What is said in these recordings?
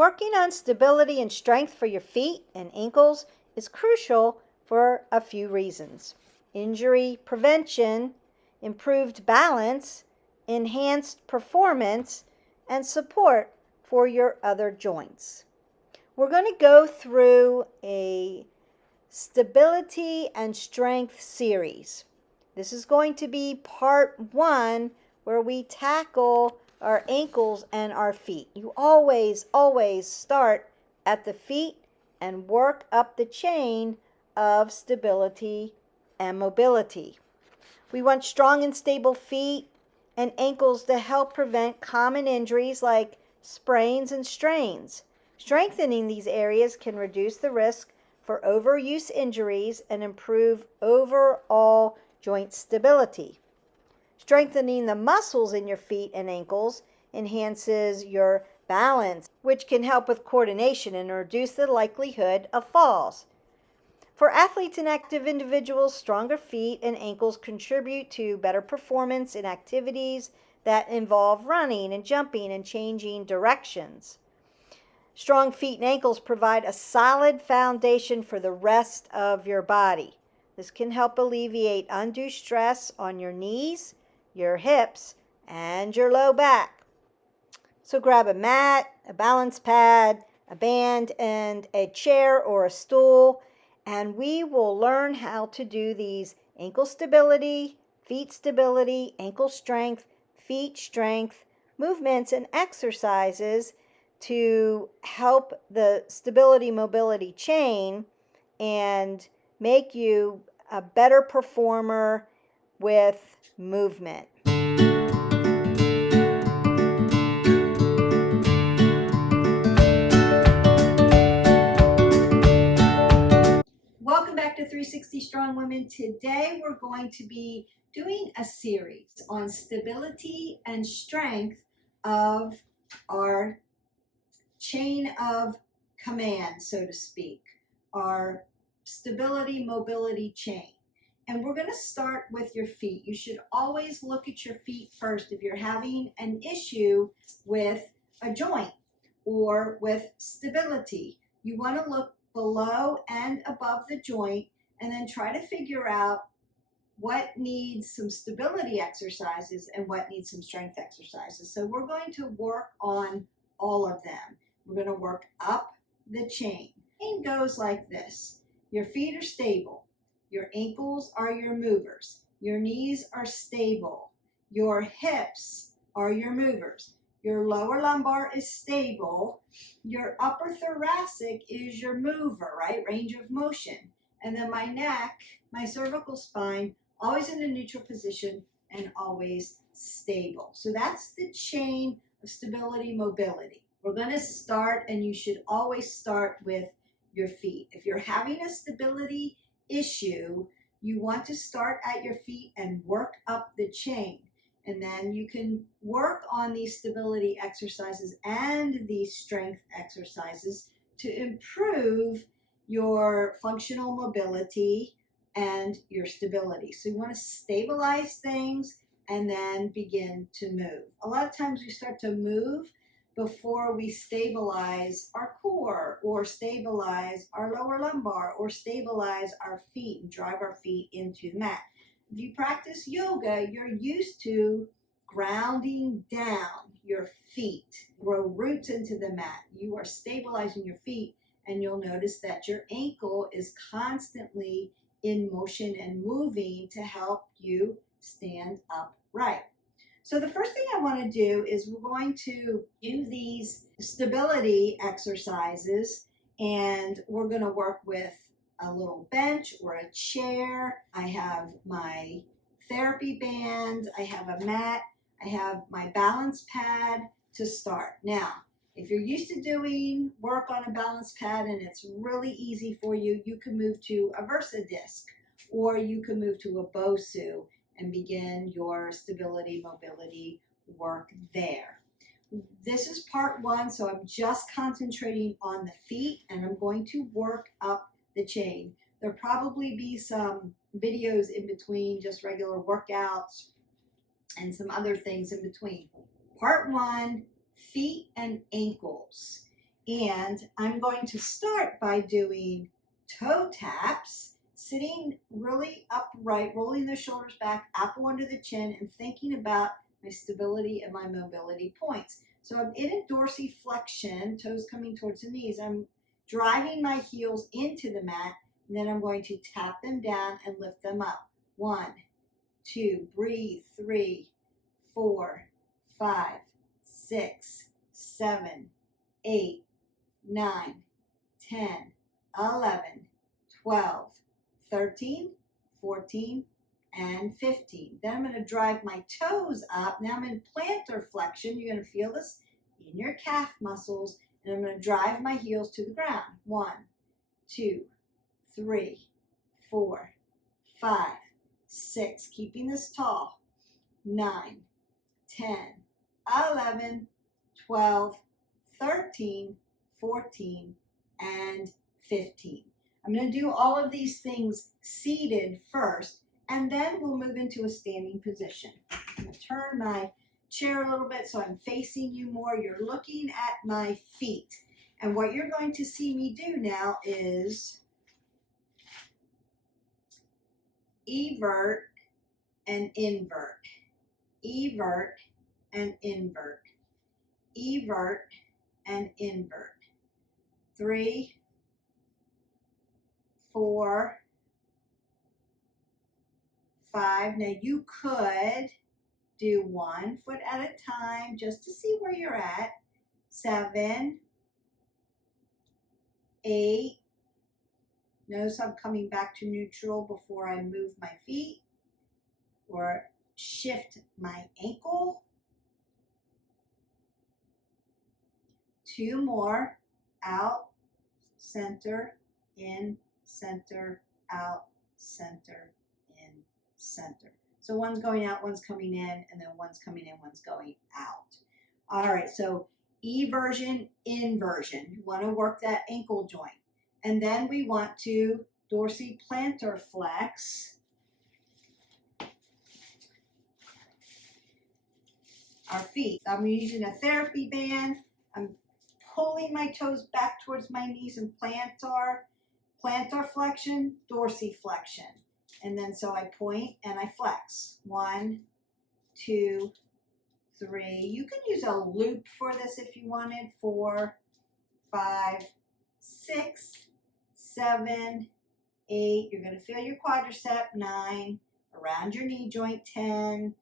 Working on stability and strength for your feet and ankles is crucial for a few reasons: injury prevention, improved balance, enhanced performance, and support for your other joints. We're going to go through a stability and strength series. This is going to be part 1, where we tackle our ankles and our feet. You always start at the feet and work up the chain of stability and mobility. We want strong and stable feet and ankles to help prevent common injuries like sprains and strains. Strengthening these areas can reduce the risk for overuse injuries and improve overall joint stability. Strengthening the muscles in your feet and ankles enhances your balance, which can help with coordination and reduce the likelihood of falls. For athletes and active individuals, stronger feet and ankles contribute to better performance in activities that involve running and jumping and changing directions. Strong feet and ankles provide a solid foundation for the rest of your body. This can help alleviate undue stress on your knees, your hips, and your low back. So grab a mat, a balance pad, a band, and a chair or a stool, and we will learn how to do these ankle stability, feet stability, ankle strength, feet strength movements and exercises to help the stability mobility chain and make you a better performer with movement. Welcome back to 360 Strong Women. Today we're going to be doing a series on stability and strength of our chain of command, so to speak, our stability mobility chain. And we're going to start with your feet. You should always look at your feet first if you're having an issue with a joint or with stability. You want to look below and above the joint and then try to figure out what needs some stability exercises and what needs some strength exercises. So we're going to work on all of them. We're going to work up the chain. It goes like this. Your feet are stable. Your ankles are your movers. Your knees are stable. Your hips are your movers. Your lower lumbar is stable. Your upper thoracic is your mover, right? Range of motion. And then my neck, my cervical spine, always in a neutral position and always stable. So that's the chain of stability mobility. We're going to start, and you should always start with your feet. If you're having a stability issue, you want to start at your feet and work up the chain. And then you can work on these stability exercises and these strength exercises to improve your functional mobility and your stability. So you want to stabilize things and then begin to move. A lot of times we start to move before we stabilize our core or stabilize our lower lumbar or stabilize our feet and drive our feet into the mat. If you practice yoga, you're used to grounding down your feet, grow roots into the mat. You are stabilizing your feet, and you'll notice that your ankle is constantly in motion and moving to help you stand upright. So the first thing I want to do is we're going to do these stability exercises, and we're going to work with a little bench or a chair. I have my therapy band, I have a mat, I have my balance pad to start. Now, if you're used to doing work on a balance pad and it's really easy for you, you can move to a Versa disc, or you can move to a Bosu and begin your stability mobility work there. This is part 1, so I'm just concentrating on the feet, and I'm going to work up the chain. There'll probably be some videos in between, just regular workouts and some other things in between. Part 1, feet and ankles. And I'm going to start by doing toe taps, sitting really upright, rolling the shoulders back, apple under the chin, and thinking about my stability and my mobility points. So I'm in a dorsiflexion, toes coming towards the knees. I'm driving my heels into the mat, and then I'm going to tap them down and lift them up. 1, 2, breathe, 3, 4, 5, 6, 7, 8, 9, 10, 11, 12, 13, 14, and 15. Then I'm going to drive my toes up. Now I'm in plantar flexion. You're going to feel this in your calf muscles. And I'm going to drive my heels to the ground. 1, 2, 3, 4, 5, 6. Keeping this tall. 9, 10, 11, 12, 13, 14, and 15. I'm going to do all of these things seated first, and then we'll move into a standing position. I'm going to turn my chair a little bit so I'm facing you more. You're looking at my feet. And what you're going to see me do now is evert and invert. Evert and invert. Evert and invert. 3, 4, 5. Now you could do 1 foot at a time just to see where you're at. 7, 8. Notice I'm coming back to neutral before I move my feet or shift my ankle. 2 more. Out, center, in, center, out, center, in, center. So one's going out, one's coming in, and then one's coming in, one's going out. All right, so eversion, inversion. You want to work that ankle joint. And then we want to dorsiplantar flex our feet. I'm using a therapy band. I'm pulling my toes back towards my knees and plantar flexion, dorsiflexion. And then so I point and I flex. 1, 2, 3. You can use a loop for this if you wanted. 4, 5, 6, 7, 8. You're going to feel your quadricep. 9, around your knee joint. 10,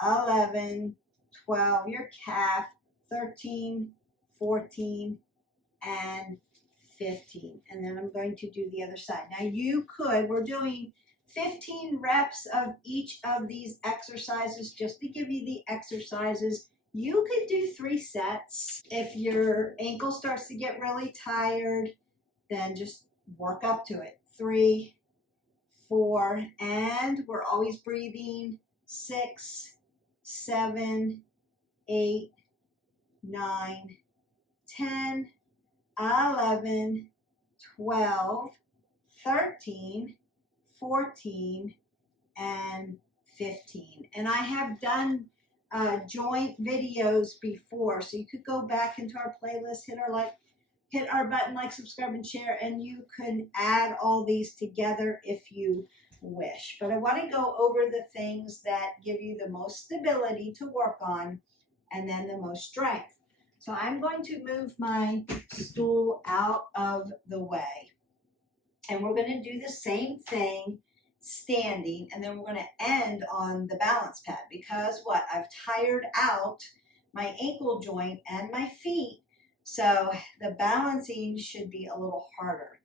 11, 12, your calf. 13, 14, and 15. And then I'm going to do the other side. Now we're doing 15 reps of each of these exercises just to give you the exercises. You could do 3 sets. If your ankle starts to get really tired, then just work up to it. 3, 4, and we're always breathing. 6, 7, 8, 9, 10, 11, 12, 13, 14, and 15. And I have done joint videos before, so you could go back into our playlist, hit our button, like, subscribe, and share, and you can add all these together if you wish. But I want to go over the things that give you the most stability to work on and then the most strength. So I'm going to move my stool out of the way. And we're going to do the same thing standing, and then we're going to end on the balance pad because I've tired out my ankle joint and my feet. So the balancing should be a little harder.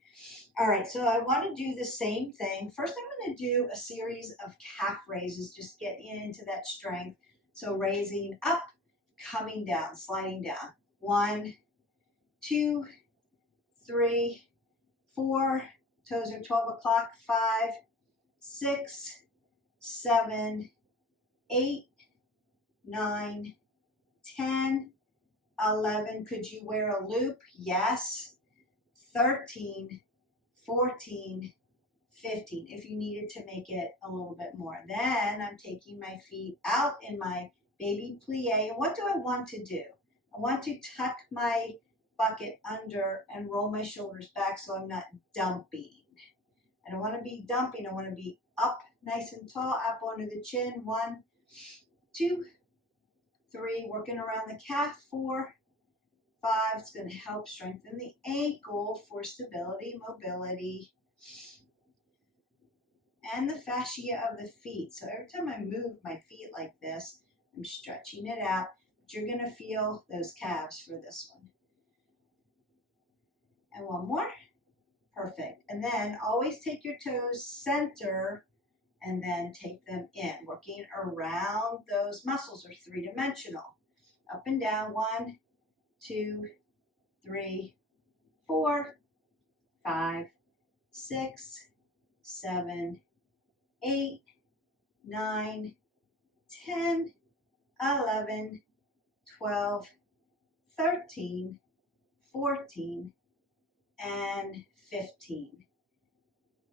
All right, so I want to do the same thing. First, I'm going to do a series of calf raises, just get into that strength. So raising up, coming down, sliding down. 1, 2, 3, 4. Toes are 12 o'clock. 5, 6, 7, 8, 9, 10, 11. Could you wear a loop? Yes. 13, 14, 15. If you needed to make it a little bit more. Then I'm taking my feet out in my baby plie. And what do I want to do? I want to tuck my bucket under and roll my shoulders back so I'm not dumping. I don't want to be dumping. I want to be up nice and tall, up onto the chin. 1, 2, 3, working around the calf. 4, 5. It's going to help strengthen the ankle for stability, mobility, and the fascia of the feet. So every time I move my feet like this, I'm stretching it out. But you're going to feel those calves for this one. And one more. Perfect. And then always take your toes center and then take them in, working around those muscles, are three-dimensional. Up and down. 1, 2, 3, 4, 5, 6, 7, 8, 9, 10, 11, 12, 13, 14, and 15.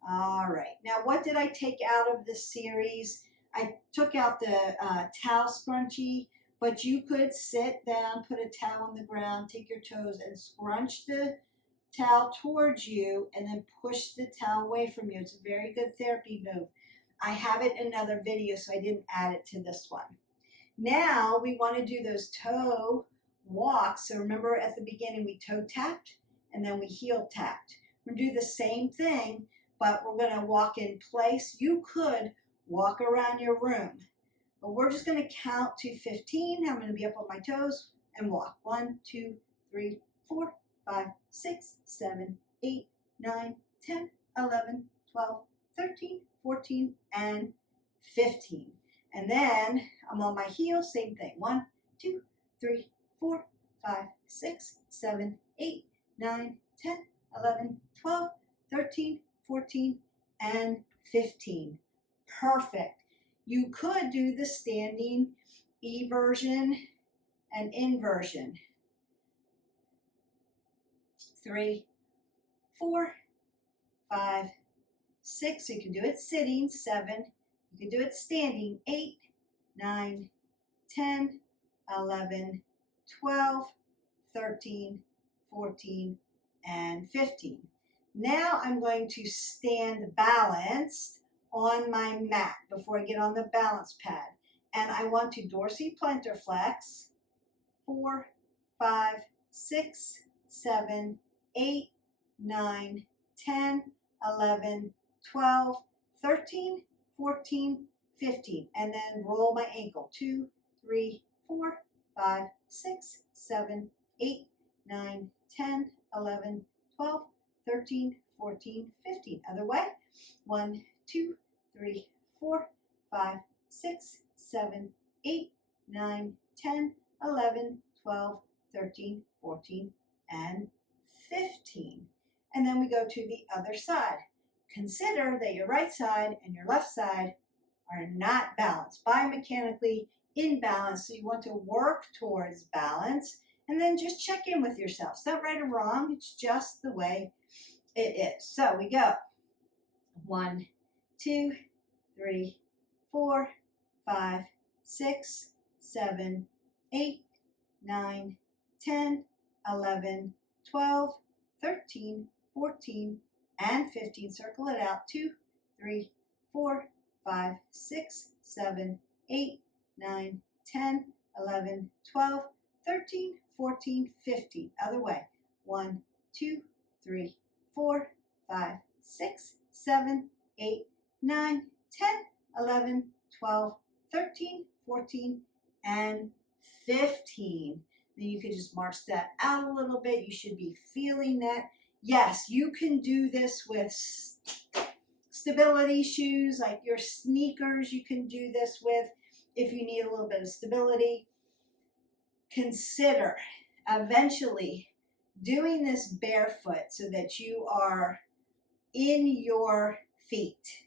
All right. Now, what did I take out of this series? I took out the towel scrunchie, but you could sit down, put a towel on the ground, take your toes and scrunch the towel towards you and then push the towel away from you. It's a very good therapy move. I have it in another video, so I didn't add it to this one. Now we want to do those toe walks. So remember at the beginning we toe tapped and then we heel tapped. We're going to do the same thing, but we're going to walk in place. You could walk around your room, but we're just going to count to 15. I'm going to be up on my toes and walk. 1, 2, 3, 4, 5, 6, 7, 8, 9, 10, 11, 12, 13, 14, and 15. And then I'm on my heels, same thing. 1, 2, 3, 4, 5, 6, 7, 8, 9, 10, 11, 12, 13, 14, and 15. Perfect. You could do the standing eversion and inversion. 3, 4, 5, 6. You can do it sitting. 7. You can do it standing. 8, 9, 10, 11, 12, 13, 14, and 15. Now I'm going to stand balanced on my mat before I get on the balance pad. And I want to dorsiplantar flex. 4, 5, 6, 7, 8, 9, 10, 11, 12, 13, 14, 15. And then roll my ankle. 2, 3, 4, 5, 6, 7, 8, 9, 10, 11, 12, 13, 14, 15. Other way. 1, 2, 3, 4, 5, 6, 7, 8, 9, 10, 11, 12, 13, 14, and 15. And then we go to the other side. Consider that your right side and your left side are not balanced, biomechanically imbalanced. So you want to work towards balance and then just check in with yourself. It's not right or wrong. It's just the way it is. So we go. 1, 2, 3, 4, 5, 6, 7, 8, 9, 10, 11, 12, 13, 14, and 15. Circle it out. 2, 3, 4, 5, 6, 7, 8, 9, 10, 11, 12, 13, 14, 15. Other way. 1, 2, 3, 4, 5, 6, 7, 8, 9, 10, 11, 12, 13, 14, and 15. Then you can just march that out a little bit. You should be feeling that. Yes, you can do this with stability shoes, like your sneakers. You can do this with if you need a little bit of stability. Consider eventually doing this barefoot so that you are in your feet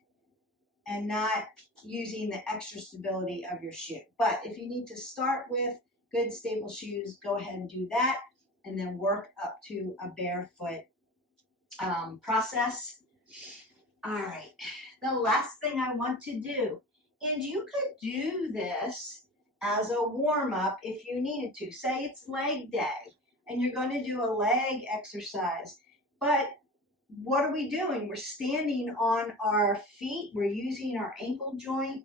and not using the extra stability of your shoe. But if you need to start with good stable shoes, go ahead and do that and then work up to a barefoot process. All right, the last thing I want to do, and you could do this as a warm-up if you needed to. Say it's leg day and you're going to do a leg exercise. But what are we doing? We're standing on our feet. We're using our ankle joint.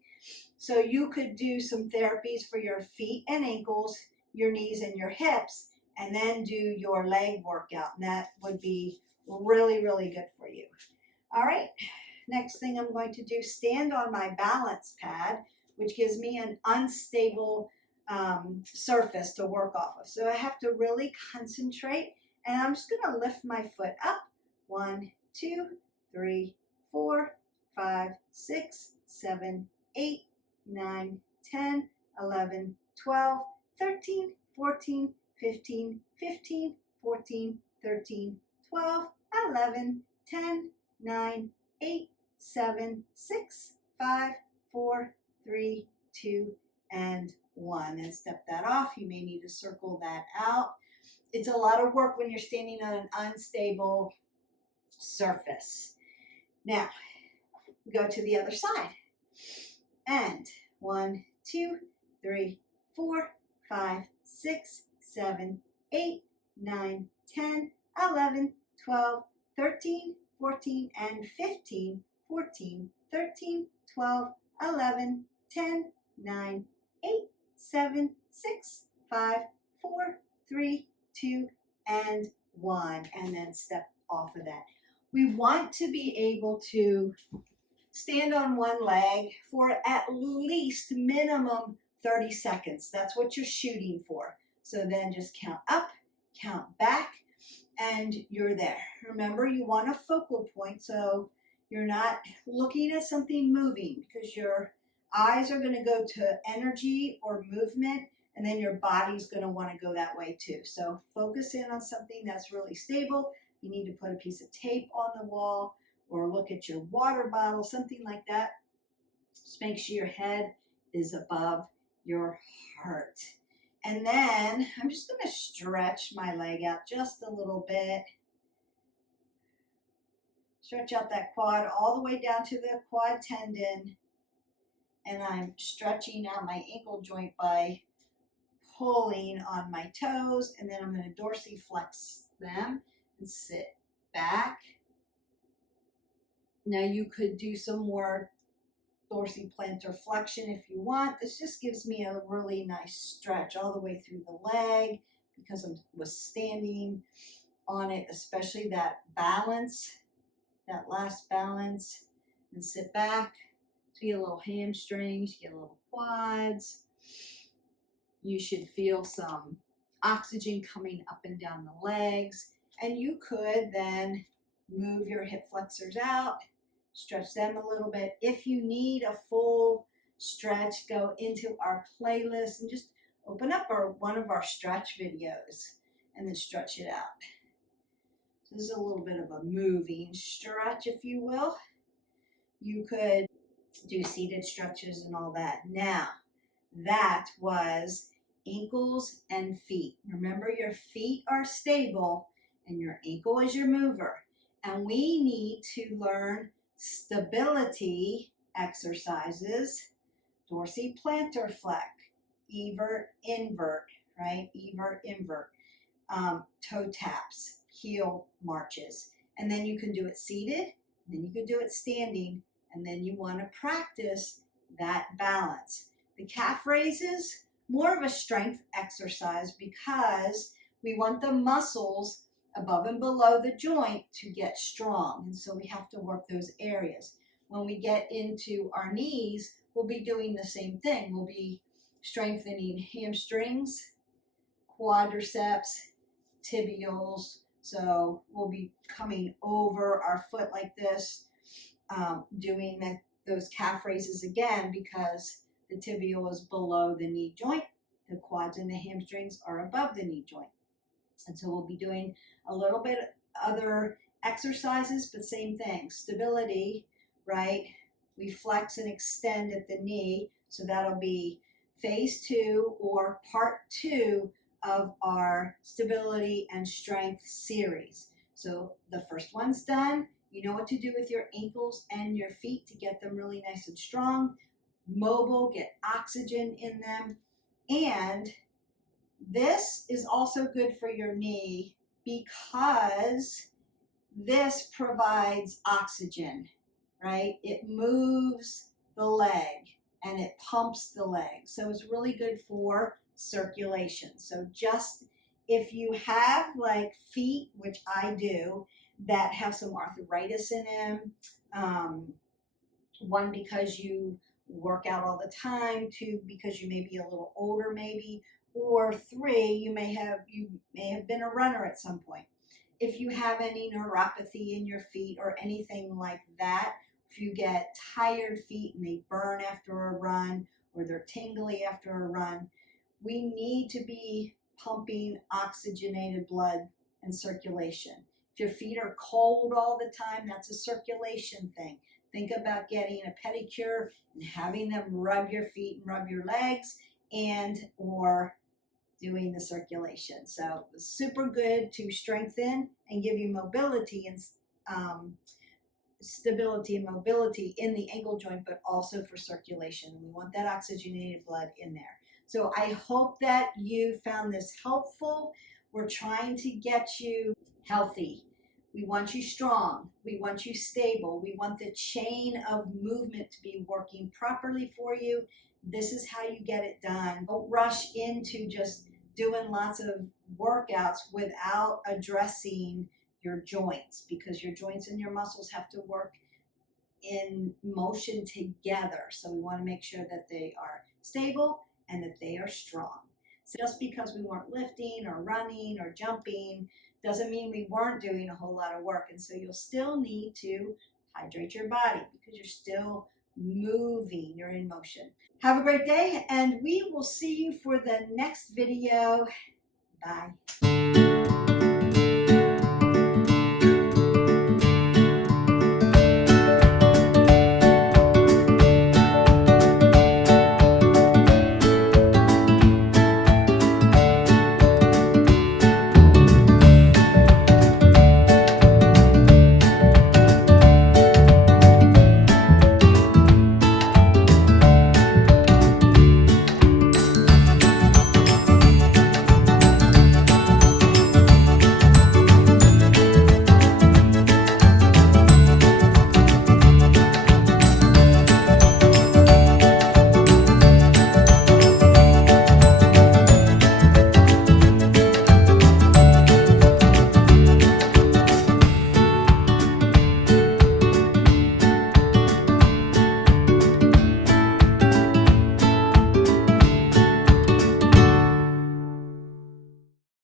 So you could do some therapies for your feet and ankles, your knees and your hips, and then do your leg workout. And that would be really, really good for you. All right, next thing I'm going to do, stand on my balance pad, which gives me an unstable surface to work off of. So I have to really concentrate, and I'm just going to lift my foot up. 1, 2, 3, 4, 5, 6, 7, 8, 9, 10, 11, 12, 13, 14, 15, 15, 14, 13, 12, 11, 10, 9, 8, 7, 6, 5, 4, 3, 2, and 1. And step that off. You may need to circle that out. It's a lot of work when you're standing on an unstable surface. Now, go to the other side. And 1, 2, 3, 4, 5, 6, 7, 8, 9, 10, 11, 12, 13, 14, and 15, 14, 13, 12, 11, 10, 9, 8, 7, 6, 5, 4, 3, 2, and 1. And then step off of that. We want to be able to stand on one leg for at least minimum 30 seconds. That's what you're shooting for. So then just count up, count back, and you're there. Remember, you want a focal point so you're not looking at something moving, because your eyes are going to go to energy or movement, and then your body's going to want to go that way too. So focus in on something that's really stable. You need to put a piece of tape on the wall, or look at your water bottle, something like that. Just make sure your head is above your heart. And then I'm just going to stretch my leg out just a little bit. Stretch out that quad all the way down to the quad tendon. And I'm stretching out my ankle joint by pulling on my toes. And then I'm going to dorsiflex them and sit back. Now you could do some more dorsiplantar flexion if you want. This just gives me a really nice stretch all the way through the leg, because I was standing on it, especially that balance, that last balance. And sit back. So you get a little hamstrings, you get a little quads. You should feel some oxygen coming up and down the legs. And you could then move your hip flexors out, stretch them a little bit. If you need a full stretch, go into our playlist and just open up one of our stretch videos and then stretch it out. So this is a little bit of a moving stretch, if you will. You could do seated stretches and all that. Now, that was ankles and feet. Remember, your feet are stable and your ankle is your mover. And we need to learn stability exercises, dorsiplantar flex, evert, invert, right? Evert, invert, toe taps, heel marches. And then you can do it seated, then you can do it standing, and then you want to practice that balance. The calf raises, more of a strength exercise, because we want the muscles above and below the joint to get strong. And so we have to work those areas. When we get into our knees, we'll be doing the same thing. We'll be strengthening hamstrings, quadriceps, tibials. So we'll be coming over our foot like this, doing those calf raises again, because the tibial is below the knee joint. The quads and the hamstrings are above the knee joint. And so we'll be doing a little bit other exercises, but same thing. Stability, right? We flex and extend at the knee. So that'll be phase 2 or part 2 of our stability and strength series. So the first one's done. You know what to do with your ankles and your feet to get them really nice and strong, mobile, get oxygen in them, and This is also good for your knee because this provides oxygen, right? It moves the leg and it pumps the leg. So it's really good for circulation. So just if you have like feet, which I do, that have some arthritis in them, one, because you work out all the time, two, because you may be a little older maybe, or three, you may have been a runner at some point. If you have any neuropathy in your feet or anything like that, if you get tired feet and they burn after a run or they're tingly after a run, we need to be pumping oxygenated blood and circulation. If your feet are cold all the time, that's a circulation thing. Think about getting a pedicure and having them rub your feet and rub your legs, and or doing the circulation. So super good to strengthen and give you mobility and stability and mobility in the ankle joint, but also for circulation. We want that oxygenated blood in there. So I hope that you found this helpful. We're trying to get you healthy. We want you strong. We want you stable. We want the chain of movement to be working properly for you. This is how you get it done. Don't rush into just doing lots of workouts without addressing your joints, because your joints and your muscles have to work in motion together. So we want to make sure that they are stable and that they are strong. So just because we weren't lifting or running or jumping doesn't mean we weren't doing a whole lot of work. And so you'll still need to hydrate your body because you're still moving, you're in motion. Have a great day, and we will see you for the next video. Bye.